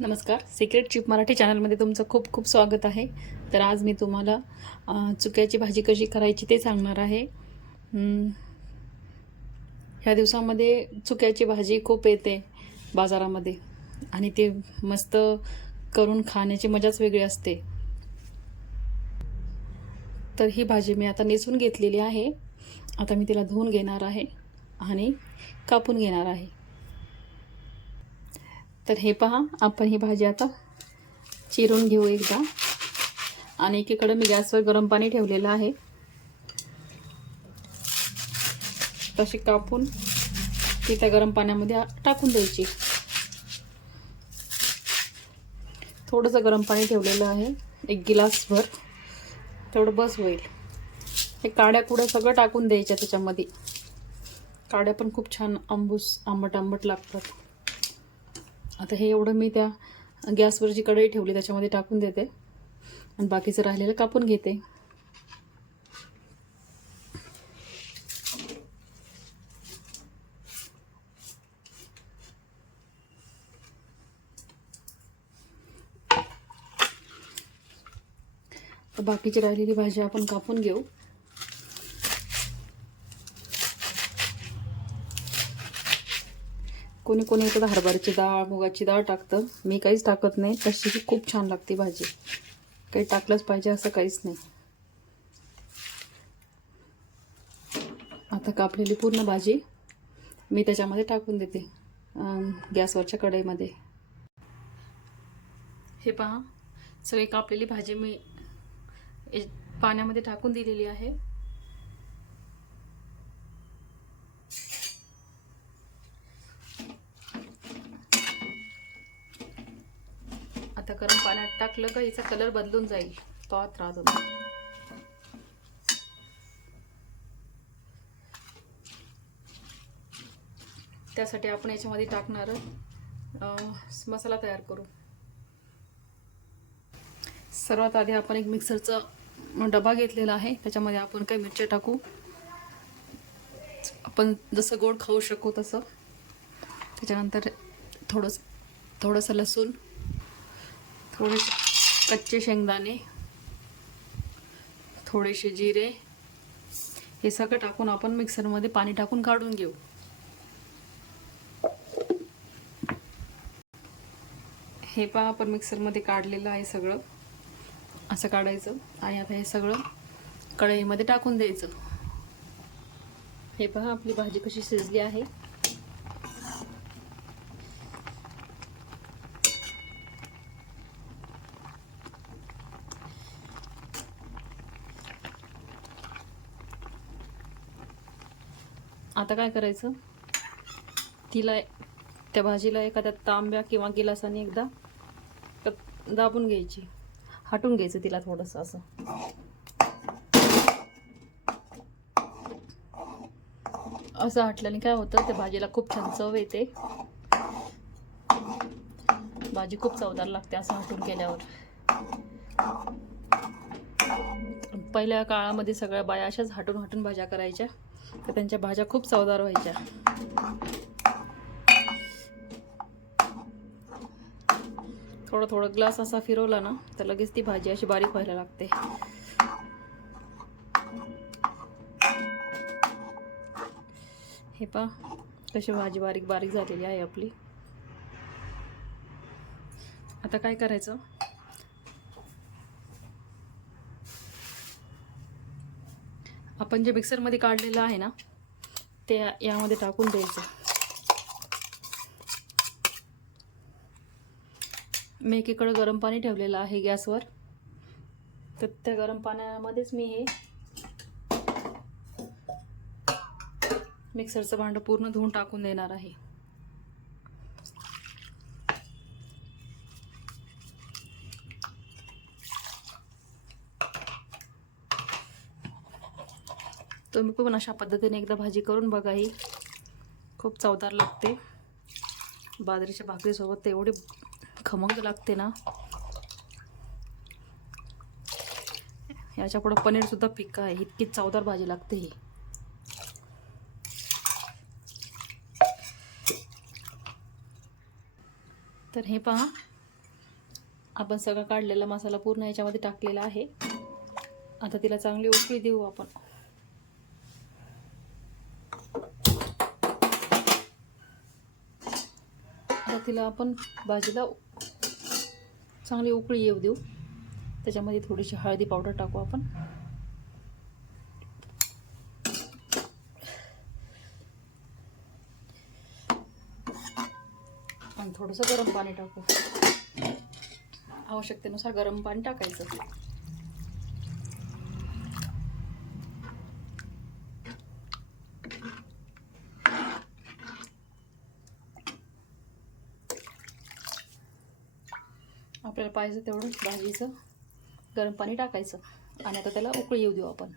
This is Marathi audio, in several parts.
नमस्कार. सिक्रेट चिप मराठी चॅनलमध्ये तुमचं खूप खूप स्वागत आहे. तर आज मी तुम्हाला चुक्याची भाजी कशी करायची ते सांगणार आहे. ह्या दिवसामध्ये चुक्याची भाजी खूप येते बाजारामध्ये. आणि ते मस्त करून खाण्याची मजाच वेगळी असते. तर ही भाजी मी आता नेसून घेतलेली आहे. आता मी तिला धुवून घेणार आहे आणि कापून घेणार आहे. तर हे पहा आपण ही भाजी आता चिरून घेऊ एकदा. आणि एकीकडं मी गॅसवर गरम पाणी ठेवलेलं आहे. तशी कापून ती त्या गरम पाण्यामध्ये टाकून द्यायची. थोडंसं गरम पाणी ठेवलेलं आहे एक गिलासभर. तेवढं बस होईल. हे काड्या कुड्या सगळं टाकून द्यायच्या त्याच्यामध्ये. काड्या पण खूप छान आंबूस आंबट आंबट लागतात. आता हे एवढं मी त्या गॅसवर जी कढई ठेवली त्याच्यामध्ये टाकून देते. आणि बाकीचं राहिलेलं कापून घेते. बाकीची राहिलेली भाजी आपण कापून घेऊ. कोणी कोणी इकडं हरभऱ्याची डाळ मुगाची डाळ टाकतं. मी काहीच टाकत नाही. तशी ही खूप छान लागते भाजी. काही टाकलंच पाहिजे असं काहीच नाही. आता कापलेली पूर्ण भाजी मी त्याच्यामध्ये टाकून देते. गॅसवरच्या कढईमध्ये. हे पहा. सगळी कापलेली भाजी मी पाण्यामध्ये टाकून दिलेली आहे. आता गरम पाण्यात टाकलं का हिचा कलर बदलून जाईल. तो त्रास होतो. त्यासाठी आपण याच्यामध्ये टाकणार मसाला तयार करू. सर्वात आधी आपण एक मिक्सरचा डबा घेतलेला आहे. त्याच्यामध्ये आपण काही मिरच्या टाकू. आपण जसं गोड खाऊ शकू तसं. त्याच्यानंतर थोडंसं थोडंसं लसूण थोडेसे कच्चे शेंगदाणे थोडेसे जिरे हे सगळं टाकून आपण मिक्सरमध्ये पाणी टाकून काढून घेऊ. हे पहा आपण मिक्सरमध्ये काढलेलं आहे सगळं. असं काढायचं आणि आता हे सगळं कढईमध्ये टाकून द्यायचं. हे पहा आपली भाजी कशी शिजली आहे. आता काय करायचं? तिला त्या भाजीला एखाद्या तांब्या किंवा गिलासाने एकदा दाबून घ्यायची. हटून घ्यायचं तिला थोडंसं असं. असं हटल्याने काय होतं त्या भाजीला खूप छान चव येते. भाजी खूप चवदार लागते असं हटून केल्यावर. पहिल्या काळामध्ये सगळ्या बाया अशाच हटून हटून भाज्या करायच्या. तर त्यांच्या भाज्या खूप चवदार व्हायच्या. थोडं थोडं ग्लास असा फिरवला ना तर लगेच ती भाजी अशी बारीक व्हायला लागते. हे पा कशी भाजी बारीक बारीक झालेली आहे आपली. आता काय करायचं? आपण जे मिक्सरमध्ये काढलेलं आहे ना ते यामध्ये टाकून द्यायचं. मी एकीकडं गरम पाणी ठेवलेलं आहे गॅसवर. तर त्या गरम पाण्यामध्येच मी हे मिक्सरचं भांडं पूर्ण धुवून टाकून देणार आहे. तुम्ही पण अशा पद्धतीने एकदा भाजी करून बघा ही. खूप चवदार लागते. बाजरीच्या भाकरीसोबत ते एवढी खमंग लागते ना. याच्या पुढं पनीरसुद्धा पिकं आहे. इतकी चवदार भाजी लागते ही. तर हे पहा. आपण सगळा काढलेला मसाला पूर्ण याच्यामध्ये टाकलेला आहे. आता तिला चांगली उकळी देऊ आपण. आता तिला आपण भाजीला चांगली उकळी येऊ देऊ. त्याच्यामध्ये थोडीशी हळदी पावडर टाकू आपण. आणि थोडंसं गरम पाणी टाकू. आवश्यकतेनुसार गरम पाणी टाकायचं आपल्याला पाहिजे तेवढं भाजीचं. गरम पाणी टाकायचं. आणि आता त्याला उकळी येऊ देऊ आपण.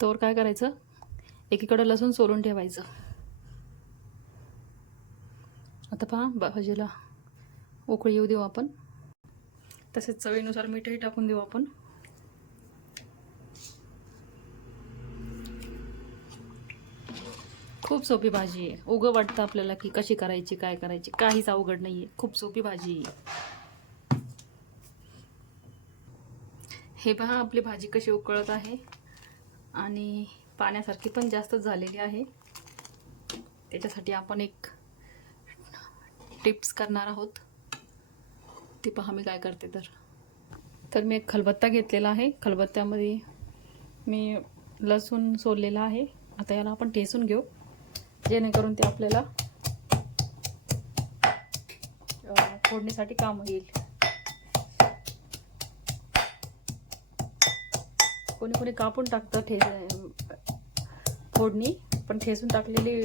तोवर काय करायचं? एकीकडं लसूण सोलून ठेवायचं. आता पहा भाजीला उकळी येऊ देऊ आपण. तसेच चवीनुसार मीठही टाकून देऊ आपण. खूप सोपी भाजी आहे. उगं वाटतं आपल्याला की कशी करायची काय करायची. काहीच अवघड नाही आहे खूप सोपी भाजी आहे. हे पहा आपली भाजी कशी उकळत आहे. आणि पाण्यासारखी पण जास्त झालेली आहे. त्याच्यासाठी आपण एक टिप्स करणार आहोत. ती पहा मी काय करते तर. तर मी एक खलबत्ता घेतलेला आहे. खलबत्त्यामध्ये मी लसूण सोललेला आहे. आता याला आपण ठेसून घेऊ. जेणेकरून ते आपल्याला फोडणीसाठी काम येईल कोणी कोणी कापून टाकतं ठे फोडणी पण ठेसून टाकलेली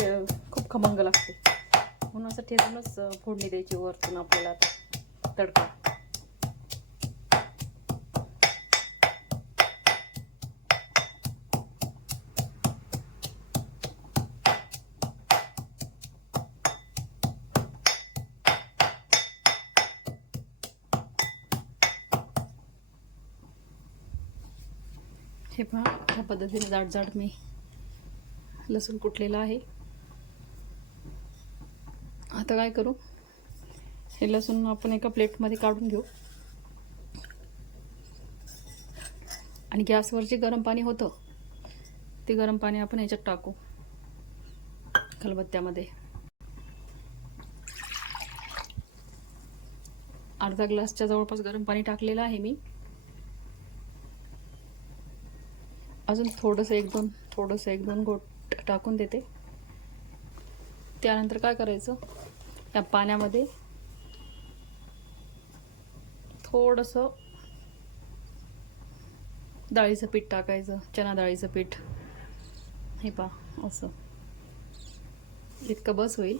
खूप खमंग लागते. म्हणून असं ठेसूनच फोडणी द्यायची वरतून आपल्याला तडका. हे पहा ह्या पद्धतीने जाड जाड मी लसूण कुटलेला आहे. आता काय करू? हे लसूण आपण एका प्लेटमध्ये काढून घेऊ. आणि गॅसवर जे गरम पाणी होतं ते गरम पाणी आपण याच्यात टाकू. खलबत्त्यामध्ये. अर्धा ग्लासच्या जवळपास गरम पाणी टाकलेलं आहे मी. अजून थोडंसं एक दोन थोडंसं एक दोन घोट टाकून देते. त्यानंतर काय करायचं? त्या पाण्यामध्ये थोडंसं डाळीचं पीठ टाकायचं चना डाळीचं पीठ. हे पा असं. इतकं बस होईल.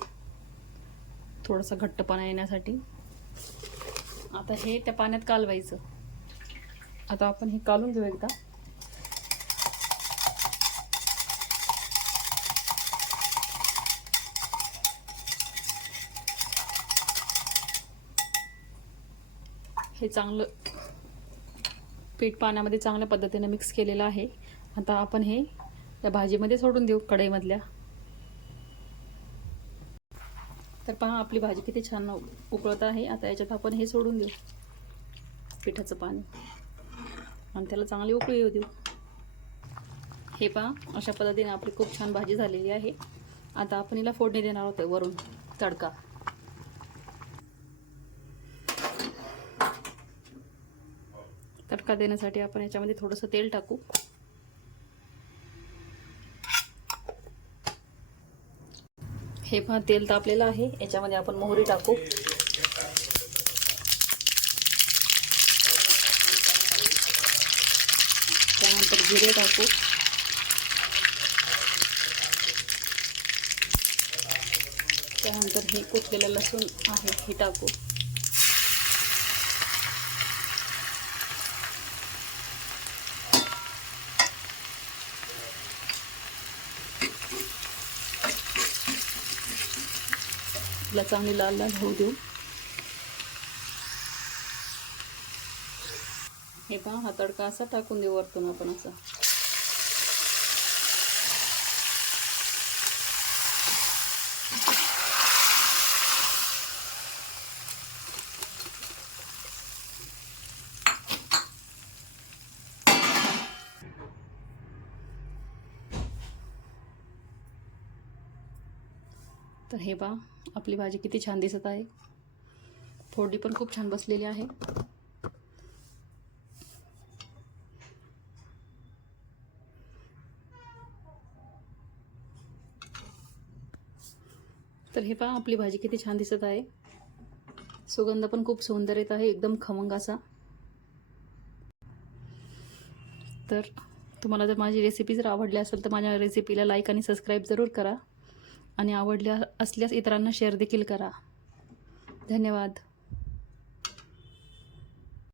थोडंसं घट्टपणा येण्यासाठी. आता हे त्या पाण्यात कालवायचं. आता आपण हे कालून घेऊ एकदा. हे चांगलं पीठ पाण्यामध्ये चांगल्या पद्धतीने मिक्स केलेलं आहे. आता आपण हे त्या भाजीमध्ये सोडून देऊ कढईमधल्या. तर पहा आपली भाजी किती छान उकळत आहे. आता याच्यात आपण हे सोडून देऊ पिठाचं पाणी आणि त्याला चांगली उकळी येऊ देऊ. हे पहा अशा पद्धतीने आपली खूप छान भाजी झालेली आहे. आता आपण हिला फोडणी देणार होते वरून तडका. तडका देण्यासाठी आपण याच्यामध्ये थोडंसं तेल टाकू. हे पहा तेल तापलेलं आहे. याच्यामध्ये आपण मोहरी टाकू. त्यानंतर जिरे टाकू. त्यानंतर हे कुठलेलं लसूण आहे हे टाकू. तिला चांगली लाल लाल होऊ देऊ. हे पहा हा तडका असा टाकून देऊ वरतून आपण असा. तर हे बा आपली भाजी किती छान दिसत आहे. फोडणी पण खूप छान बसलेली आहे. तर हे पहा आपली भाजी किती छान दिसत आहे. सुगंध पण खूप सुंदर येत आहे एकदम खमंग असा. तर तुम्हाला जर माझी रेसिपी जर आवडली असेल तर माझ्या रेसिपीला लाईक आणि सबस्क्राईब जरूर करा. आणि आवडल्या असल्यास इतरांना शेअर देखील करा. धन्यवाद.